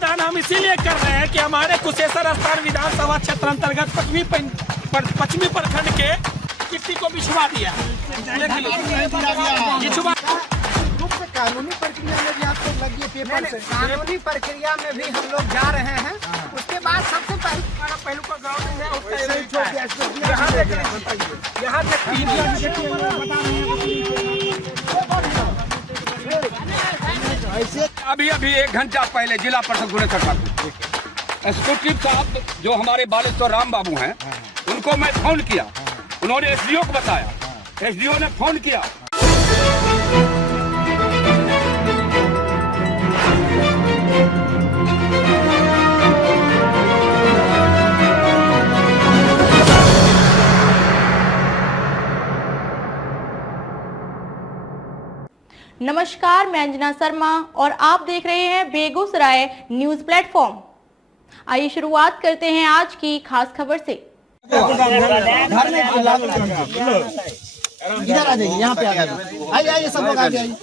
दान हम इसीलिए कर रहे हैं कि हमारे कुशेश्वर स्थान विधानसभा क्षेत्र अंतर्गत पश्चिमी प्रखंड के किसी को बिछवा दिया। कानूनी प्रक्रिया में भी आप लोग लगिए पेपर से। कानूनी प्रक्रिया में भी हम लोग जा रहे हैं। उसके बाद सबसे पहलू का गाँव अभी 1 घंटा पहले जिला परिषद गुनेश्वर ठाकुर एसोसिएटिव साहब जो हमारे बालेश्वर राम बाबू हैं, उनको मैं फोन किया, उन्होंने एसडीओ को बताया, एसडीओ ने फोन किया। नमस्कार, मैं अंजना शर्मा और आप देख रहे हैं बेगूसराय न्यूज प्लेटफॉर्म। आइए शुरुआत करते हैं आज की खास खबर से। इधर आ जाइए, यहाँ पे आ जाइए। आइए सब लोग आ जाइए।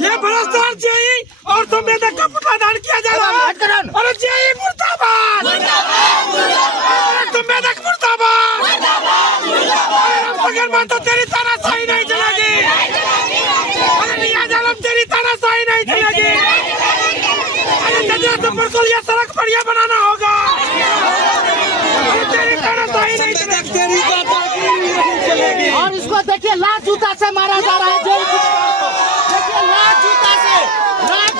ये भ्रष्टाचार और संवेदक का पुतलादान किया जा रहा है। अरे जय मुर्दाबाद, संवेदक मुर्दाबाद। अगर माता तेरी तानाशाही नहीं चलेगी, अरे नियाज़ आलम तेरी तानाशाही नहीं चलेगी। अरे जजिया से परकोलिया सड़क बढ़िया बनाना होगा। अरे तेरी तानाशाही नहीं चलेगी। और इसको देखिए, लात जूता से मारा जा रहा है। देखिए, लात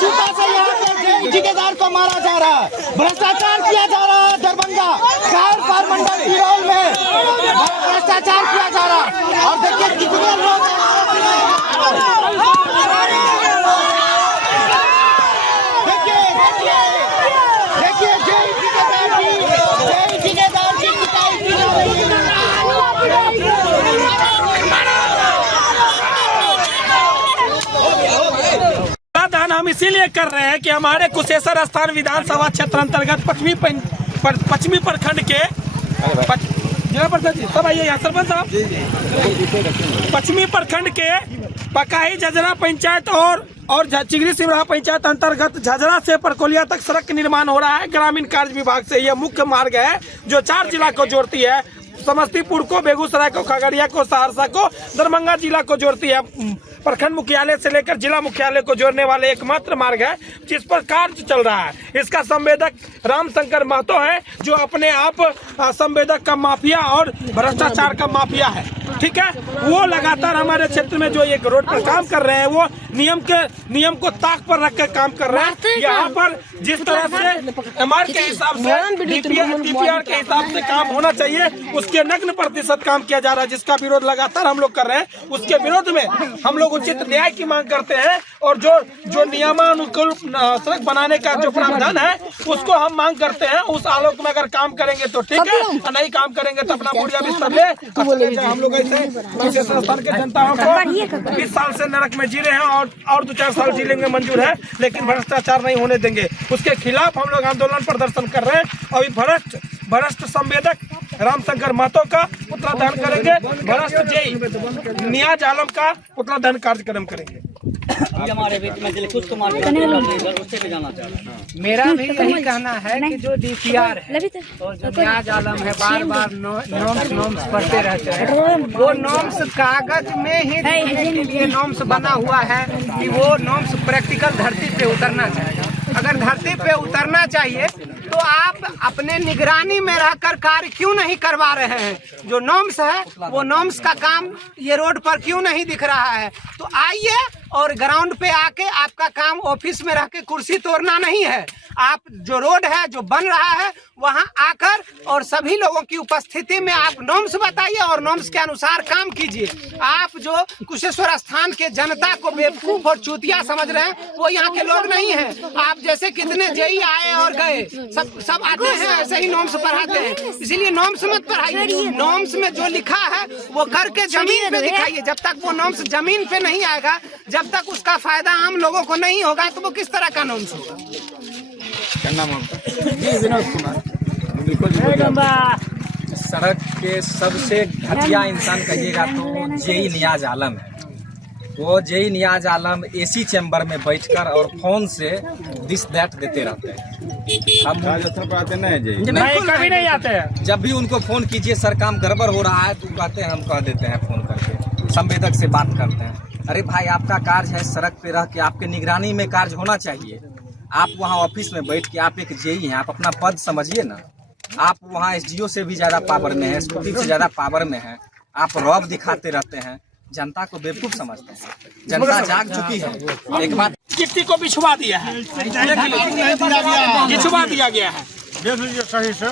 जूता से यहाँ पे ठेकेदार को मारा जा रहा है। भ्रष्टाचार किया जा रहा है। दरभंगा कार मंडल बिरौल में भ्रष्टाचार किया जा रहा है। और देखिए कितने लोग देखिए जय ठेकेदार की पिटाई की जा रही है। दान हम इसीलिए कर रहे हैं कि हमारे कुशेश्वर स्थान विधानसभा क्षेत्र अंतर्गत पश्चिमी प्रखंड के जिला परिषद सब आइए यहाँ सरपंच साहब, पश्चिमी प्रखंड के पकाही झजरा पंचायत और चिगरी सिमरा पंचायत अंतर्गत झजरा से परकोलिया तक सड़क का निर्माण हो रहा है। ग्रामीण कार्य विभाग से यह मुख्य मार्ग है जो 4 जिला को जोड़ती है। समस्तीपुर को, बेगूसराय को, खगड़िया को, सहरसा को, दरभंगा जिला को जोड़ती है। प्रखंड मुख्यालय से लेकर जिला मुख्यालय को जोड़ने वाले एकमात्र मार्ग है जिस पर कार्य चल रहा है। इसका संवेदक रामशंकर महतो है जो अपने आप संवेदक का माफिया और भ्रष्टाचार का माफिया है। ठीक है, वो लगातार हमारे क्षेत्र में जो एक रोड पर काम कर रहे हैं वो नियम को ताक पर रख कर काम कर रहे हैं। यहाँ पर जिस तरह से एमआर के हिसाब से, डीपीआर के हिसाब से काम होना चाहिए, उसके नग्न प्रतिशत काम किया जा रहा है, जिसका विरोध लगातार हम लोग कर रहे हैं। उसके विरोध में हम लोग उचित न्याय की मांग करते हैं और जो नियमानुकूल सड़क बनाने का जो प्रावधान है उसको हम मांग करते हैं। उस आलोक में अगर काम करेंगे तो ठीक है, नहीं काम करेंगे तो अपना बुढ़िया बिस्तर ले। हम लोग ऐसे स्थान के जनता को 20 साल से नरक में जी रहे हैं और 2-4 साल जी लेंगे मंजूर है, लेकिन भ्रष्टाचार नहीं होने देंगे। उसके खिलाफ हम लोग आंदोलन प्रदर्शन कर रहे हैं। अभी भ्रष्ट संवेदक रामशंकर महतो का पुतला दहन करेंगे, भ्रष्ट जय नियाज़ आलम का पुतला दहन कार्यक्रम करेंगे। हमारे बीच में कुछ तो उससे भी जाना चाह रहा है। मेरा भी यही कहना है कि जो डीपीआर है और जो नियाज़ आलम है बार नॉर्म्स पढ़ते रहते हैं। वो नॉर्म्स कागज में ही लिखने के लिए नॉर्म्स बना हुआ है कि वो नॉर्म्स प्रैक्टिकल धरती पे उतरना चाहिए। अगर धरती पे उतरना चाहिए तो आप अपने निगरानी में रहकर कार्य क्यों नहीं करवा रहे हैं? जो नॉर्म्स है वो नॉर्म्स का काम ये रोड पर क्यों नहीं दिख रहा है? तो आइए और ग्राउंड पे आके, आपका काम ऑफिस में रह के कुर्सी तोड़ना नहीं है, आप जो रोड है जो बन रहा है वहाँ आकर और सभी लोगों की उपस्थिति में आप नॉर्म्स बताइए और नॉर्म्स के अनुसार काम कीजिए। आप जो कुशेश्वर स्थान के जनता को बेवकूफ और चूतिया समझ रहे हैं वो यहाँ के लोग नहीं हैं। आप जैसे कितने जेई आए और गए, सब आते हैं ऐसे ही नॉर्म्स पढ़ाते हैं, इसीलिए नॉर्म्स मत पढ़ाइए। नॉर्म्स में जो लिखा है वो करके जमीन पे दिखाइए। जब तक वो नॉर्म्स जमीन पे नहीं आएगा, जब तक उसका फायदा आम लोगों को नहीं होगा तो वो किस तरह का नॉर्म्स होगा। क्या नाम है? जी विनोद कुमार। बिल्कुल सड़क के सबसे घटिया इंसान कहिएगा तो जेई नियाज आलम है। वो जेई नियाज आलम एसी चैम्बर में बैठकर और फोन से दिस दैट देते रहते हैं। हम आते नहीं, कभी नहीं आते हैं। जब भी उनको फोन कीजिए सर काम गड़बड़ हो रहा है तो कहते हैं, हम कह देते हैं फोन करके, संवेदक से बात करते हैं। अरे भाई आपका कार्य है सड़क पे रह के, आपके निगरानी में कार्य होना चाहिए। आप वहाँ ऑफिस में बैठ के, आप एक जेई हैं, आप अपना पद समझिए ना। आप वहाँ एसडीओ से भी ज्यादा पावर में है, एसपी से ज्यादा पावर में है। आप रौब दिखाते रहते हैं, जनता को बेवकूफ समझते हैं। जनता जाग चुकी है। एक बात गिट्टी को बिछवा दिया है, बिछवा दिया गया है। देख लीजिए सही से।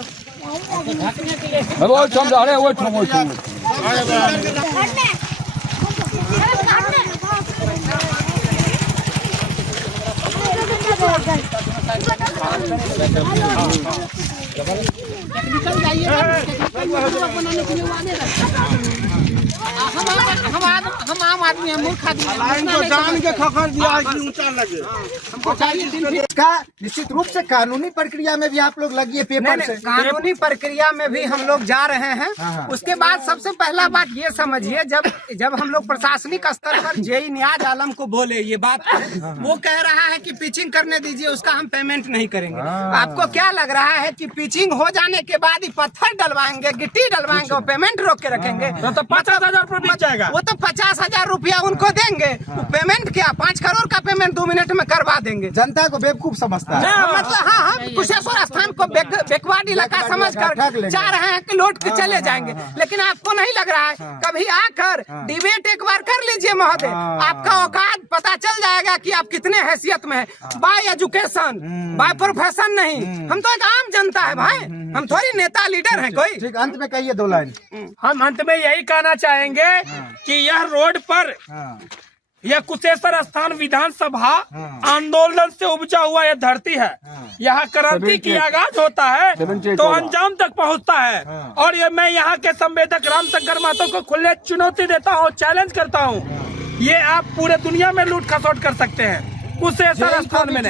हम आम आदमी हैं, मूर्ख आदमी जान के खखर दिया है कि ऊंचा लगे। हमको चाहिए इसका निश्चित रूप से कानूनी प्रक्रिया में भी आप लोग लगिए पेपर से। कानूनी प्रक्रिया में भी हम लोग जा रहे हैं। उसके बाद सबसे पहला बात ये समझिए, जब हम लोग प्रशासनिक स्तर पर जेई नियाज आलम को बोले ये बात, वो कह रहा है कि पिचिंग करने दीजिए, उसका हम पेमेंट नहीं करेंगे। आपको क्या लग रहा है कि पिचिंग हो जाने के बाद ही पत्थर डलवाएंगे, गिट्टी डलवाएंगे और पेमेंट रोक के रखेंगे? तो 50,000 रुपये बिक जाएगा। वो तो 50,000 रुपया उनको देंगे, पेमेंट क्या 5 करोड़ का पेमेंट 2 मिनट में करवा देंगे। जनता को बेवकूफ समझता है। मतलब हाँ, कुशेश्वर स्थान को बैकवर्ड इलाका समझ कर जा रहे हैं कि लौट के चले जाएंगे। लेकिन आपको नहीं लग रहा है, कभी आकर डिबेट एक बार कर लीजिए महोदय, आपका औकात पता चल जाएगा कि आप कितने हैसियत में है। बाय एजुकेशन, बाय प्रोफेशन नहीं, हम तो एक आम जनता है भाई, हम थोड़ी नेता लीडर हैं कोई। ठीक, अंत में कहिए 2 लाइन। हम अंत में यही कहना चाहेंगे कि यह रोड पर यह कुशेश्वर स्थान विधानसभा आंदोलन से उपजा हुआ यह धरती है। यहाँ क्रांति की आगाज होता है तो अंजाम तक पहुँचता है। और ये मैं यहाँ के संवेदक रामशंकर महतो को खुले चुनौती देता हूँ, चैलेंज करता हूँ, ये आप पूरे दुनिया में लूट खसोट कर सकते हैं। कुशेश्वर स्थान में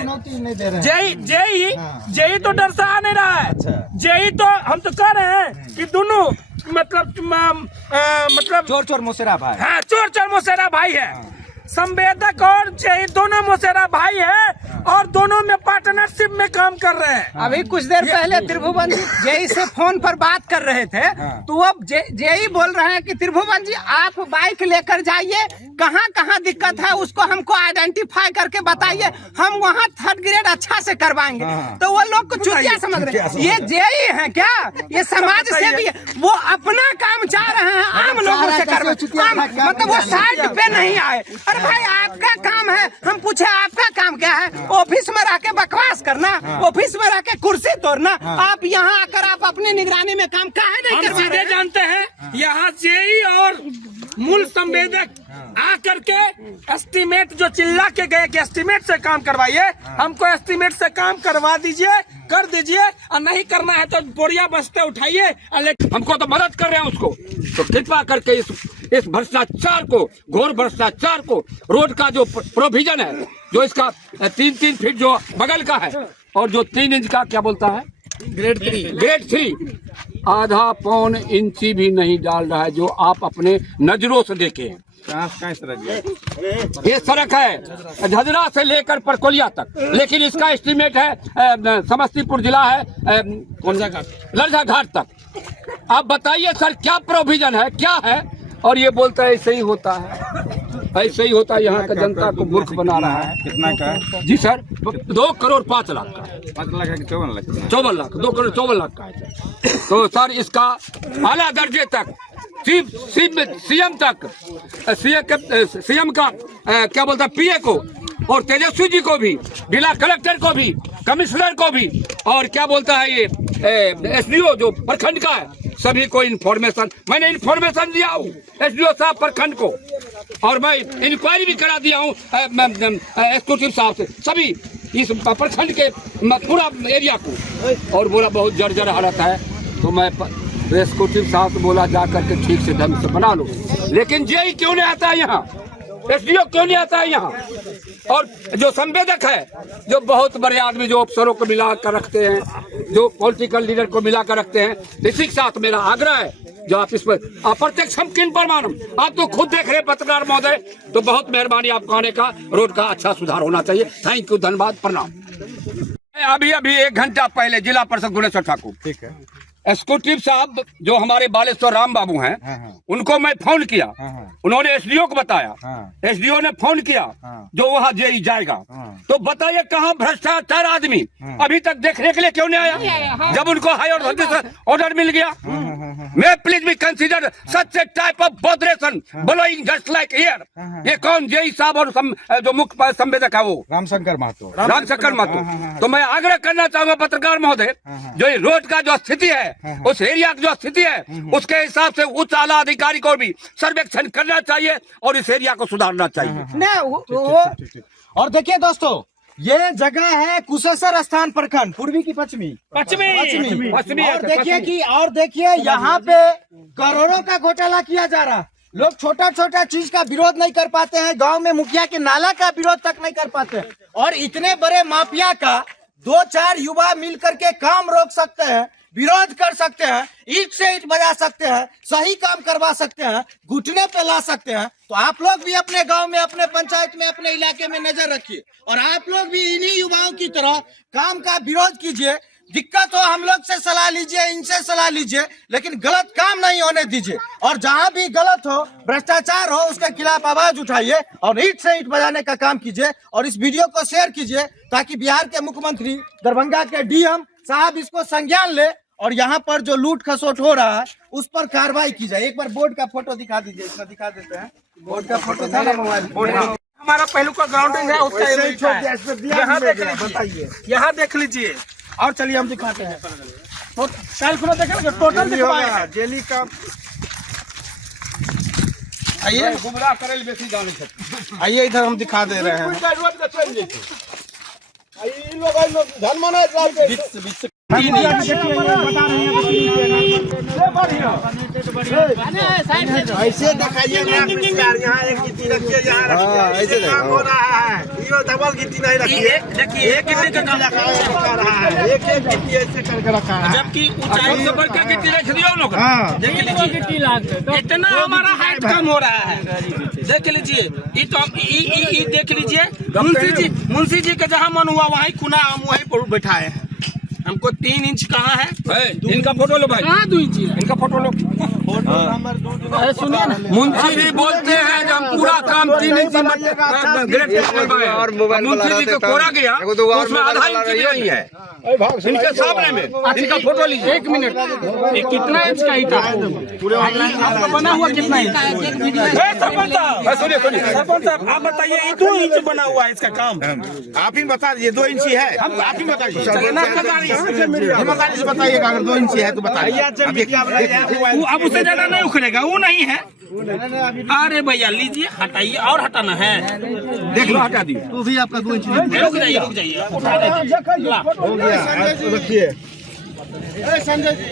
जेई तो डर से आ नहीं रहा है। जेई तो हम तो कह रहे हैं कि दोनों मतलब चोर मोसेरा भाई, हाँ चोर मोसेरा भाई है। संवेदक और जेई दोनों मोसेरा भाई है और दोनों में पार्टनरशिप में काम कर रहे हैं। अभी कुछ देर पहले त्रिभुवन जी जेई से फोन पर बात कर रहे थे, तो अब जेई बोल रहे हैं कि त्रिभुवन जी आप बाइक लेकर जाइए, कहाँ कहाँ दिक्कत है उसको हमको आइडेंटिफाई करके बताइए, हम वहाँ 3rd ग्रेड अच्छा से करवाएंगे। तो वो लोग को चुतिया समझ रहे हैं। ये जेई है क्या? ये समाज से भी वो अपना काम चाह रहे हैं, आम लोगों से करवा, मतलब वो साइड पे नहीं आए। अरे भाई आपका काम है, हम पूछे आपका काम क्या है? ऑफिस में रह के बकवास करना, ऑफिस में रह के कुर्सी तोड़ना। आप यहाँ आकर आप अपनी निगरानी में काम काहे नहीं करवा रहे? जानते हैं यहाँ जेई और मूल संवेदक आकर के एस्टीमेट जो चिल्ला के गए कि एस्टीमेट से काम करवाइए, हमको एस्टीमेट से काम करवा दीजिए, कर दीजिए, और नहीं करना है तो बोरिया बस्ते उठाइए। हमको तो मदद कर रहे हैं उसको, तो कृपा करके इस भ्रष्टाचार को, घोर भ्रष्टाचार को, रोड का जो प्रोविजन है, जो इसका 3 फीट जो बगल का है और जो 3 इंच का क्या बोलता है ग्रेड 3 आधा पौन इंची भी नहीं डाल रहा है, जो आप अपने नजरों से देखे हैं। ये सड़क है झजरा से लेकर परकोलिया तक, लेकिन इसका एस्टीमेट है समस्तीपुर जिला है लरझा घाट तक। आप बताइए सर क्या प्रोविजन है, क्या है? और ये बोलता है ऐसे ही होता है, ऐसे ही होता है। यहाँ का जनता को मूर्ख बना रहा है। कितना का? जी सर 2 करोड़ 5 लाख का। 5 लाख है कि 54 लाख? 54 लाख, 2 करोड़ 54 लाख का है सर। तो सर इसका आला दर्जे तक सीएम तक, सीएम का क्या बोलता है पीए को और तेजस्वी जी को भी, जिला कलेक्टर को भी कमिश्नर को भी, और क्या बोलता है ये एसडीओ जो प्रखंड का है, सभी को इन्फॉर्मेशन मैंने इन्फॉर्मेशन दिया हूँ एसडीओ साहब प्रखंड को, और मैं इंक्वायरी भी करा दिया हूँ एग्जीक्यूटिव साहब से, सभी इस प्रखंड के पूरा एरिया को, और बोला बहुत जर्जर हालत है। तो मैं एग्जीक्यूटिव साहब से बोला जा करके ठीक से ढंग से बना लो, लेकिन जेई क्यों नहीं आता है यहाँ, एसडीओ क्यों नहीं आता है यहाँ, और जो संवेदक है, जो बहुत बड़े आदमी जो अफसरों को मिला कर रखते हैं, जो पॉलिटिकल लीडर को मिला कर रखते हैं, इसी के साथ मेरा आग्रह है जो आप इस पर अप्रत्यक्ष हम किन पर मालूम, आप तो खुद देख रहे पत्रकार महोदय, तो बहुत मेहरबानी आपको आने का, रोड का अच्छा सुधार होना चाहिए। थैंक यू, धन्यवाद, प्रणाम। अभी 1 घंटा पहले जिला परिषद गुणेश्वर ठाकुर, ठीक है, एग्जीक्यूटिव साहब जो हमारे बालेश्वर राम बाबू हैं, उनको मैं फोन किया, उन्होंने एसडीओ को बताया, एसडीओ ने फोन किया जो वहाँ जेई जाएगा, तो बताइए कहाँ भ्रष्टाचार आदमी अभी तक देखने के लिए क्यों नहीं आया, जब उनको हायर ऑर्डर मिल गया। मैं प्लीज भी consider such A type of botheration blowing just like air. ये कौन जेई साहब और जो मुख्य संवेदक है वो रामशंकर महतो। तो मैं आग्रह करना चाहूंगा पत्रकार महोदय, जो रोड का जो स्थिति है, उस एरिया की जो स्थिति है, उसके हिसाब से उच्च आला अधिकारी को भी सर्वेक्षण करना चाहिए और इस एरिया को सुधारना चाहिए। और देखिए दोस्तों, ये जगह है कुशेश्वर स्थान प्रखंड, पूर्वी की पश्चिमी। और देखिए यहाँ पे करोड़ों का घोटाला किया जा रहा। लोग छोटा छोटा चीज का विरोध नहीं कर पाते हैं, गांव में मुखिया के नाला का विरोध तक नहीं कर पाते, और इतने बड़े माफिया का 2-4 युवा मिल करके काम रोक सकते हैं, विरोध कर सकते हैं, ईंट से ईंट बजा सकते हैं, सही काम करवा सकते हैं, घुटने पे ला सकते हैं। तो आप लोग भी अपने गांव में, अपने पंचायत में, अपने इलाके में नजर रखिए, और आप लोग भी इन्हीं युवाओं की तरह काम का विरोध कीजिए। दिक्कत हो हम लोग से सलाह लीजिए, इनसे सलाह लीजिए, लेकिन गलत काम नहीं होने दीजिए, और जहां भी गलत हो, भ्रष्टाचार हो, उसके खिलाफ आवाज उठाइए और ईंट से ईंट बजाने का काम कीजिए, और इस वीडियो को शेयर कीजिए ताकि बिहार के मुख्यमंत्री, दरभंगा के डीएम साहब इसको संज्ञान ले, और यहाँ पर जो लूट खसोट हो रहा है उस पर कार्रवाई की जाए। एक बार बोर्ड का फोटो दिखा दीजिए, इसमें दिखा देते हैं, बोर्ड का फोटो था ना मोबाइल। हमारा पहलू का ग्राउंडिंग है, उसका यहाँ देख लीजिए, यहाँ देख लीजिए, और चलिए हम दिखाते हैं। तो कैलकुलेट देखेंगे टोटल दिखवाएगा जेली का। आइए गुमराह करेल बेसी जाने से, आइए इधर हम दिखा दे रहे हैं। ऐसे दिखाइए, यहाँ एक गिट्टी रखिए, यहाँ ऐसे काम हो रहा है, ये डबल गिट्टी नहीं रखिए, देखिए एक गिट्टी का काम रहा है, एक गिट्टी ऐसे करके रखा है, जबकि ऊंचाई से बढ़ के गिट्टी रख दिया लोग। देख लीजिए इतना हमारा हाइट कम हो रहा है, देख लीजिए, देख लीजिए मुंशी जी का जहाँ मन हुआ वहीं खुना हम वहीं पर बैठाए हैं। हमको 3 इंच कहाँ है, इनका फोटो लो भाई, कहाँ 2 इंच है, इनका फोटो लो। सुनिए ना, मुंशी जी बोलते हैं जब हम पूरा काम 3 इंच और मुंशी जी को कोरा गया तो उसमें आधा इंच नहीं है, इनके सामने में इनका फोटो लीजिए। 1 मिनट, ये कितना इंच का ईंट आपका बना हुआ, कितना इंच? सरपंच साहब आप बताइए, ये 2 इंच बना हुआ है इसका काम, आप ही बता दीजिए 2 इंची है, आप ही बताइए, बताइएगा अगर 2 इंची है तो बताइए। अब उससे ज्यादा नहीं उखड़ेगा, वो नहीं है। अरे भैया लीजिए, हटाइए, और हटाना है, देख लो, हटा दिए। तो भी आपका 2 इंच रुक जाइए, रखिए। संजय जी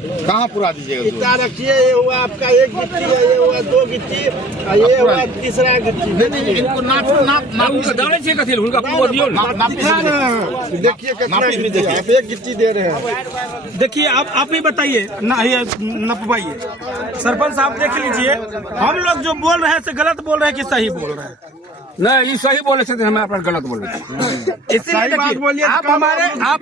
कहाँ पूरा दीजिएगा? कितना रखिए, ये हुआ आपका 1 गिट्टी है, ये हुआ 2 गिट्टी, ये हुआ तीसरा गिट्टी। इनको नाप दाने से कथी उनका पूरा दियो ना, देखिए कितना गिट्टी, आप 1 गिट्टी दे रहे हैं। देखिए आप ही बताइए ना, ये नपवाइए। सरपंच साहब देख लीजिए, हम लोग जो बोल रहे हैं गलत बोल रहे हैं कि सही बोल रहे हैं? नहीं, ये सही बोले थे, हमें अपना गलत बोले थे। इसीलिए देखिए, आप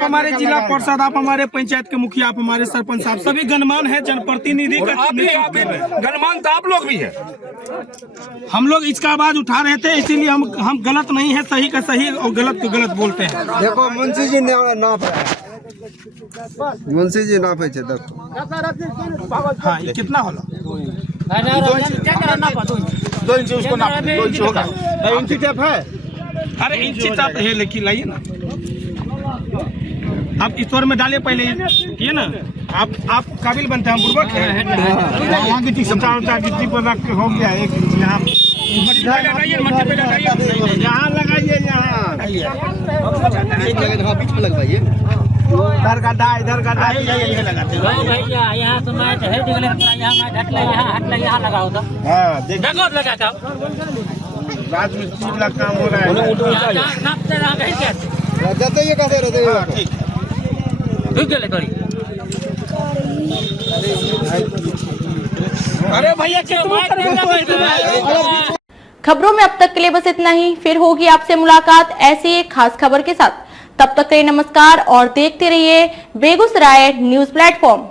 हमारे जिला पार्षद, आप हमारे पंचायत के मुखिया, आप हमारे सरपंच साहब, सभी गणमान है, जनप्रतिनिधि गणमान तो आप लोग भी है। हम लोग इसका आवाज उठा रहे थे, इसीलिए हम गलत नहीं है, सही का सही और गलत को गलत बोलते हैं। देखो मुंशी जी नाप रहे हैं, मुंशी जी नापे छे, देखो। हाँ, ये कितना होला? 2 इंची उसको नाप, 2 इंची होगा। इंची टेप है, अरे इंची टेप है, लेकिन लाइए ना। आप ईश्वर में डालिए पहले ये ना आप काबिल बनते हैं, हम बुर्बक हैं। यहाँ की समझा गिट्टी पर रख के हो गया एक इंच यहाँ यहाँ लगाइए, यहाँ बीच में लगवाइए, इधर गड्ढा ये लगाते हैं भैया। यहाँ तो मैच है, यहाँ मैच हटले यहाँ लगाओ तो जगह लगा था राजमिस्त्री का काम हो रहा है। जाते ये कैसे रहते हैं? ठीक है थोड़ी। अरे भैया खबरों में अब तक के लिए बस इतना ही। फिर होगी आपसे मुलाकात ऐसी एक खास खबर के साथ। तब तक के लिए नमस्कार और देखते रहिए बेगूसराय न्यूज प्लेटफॉर्म।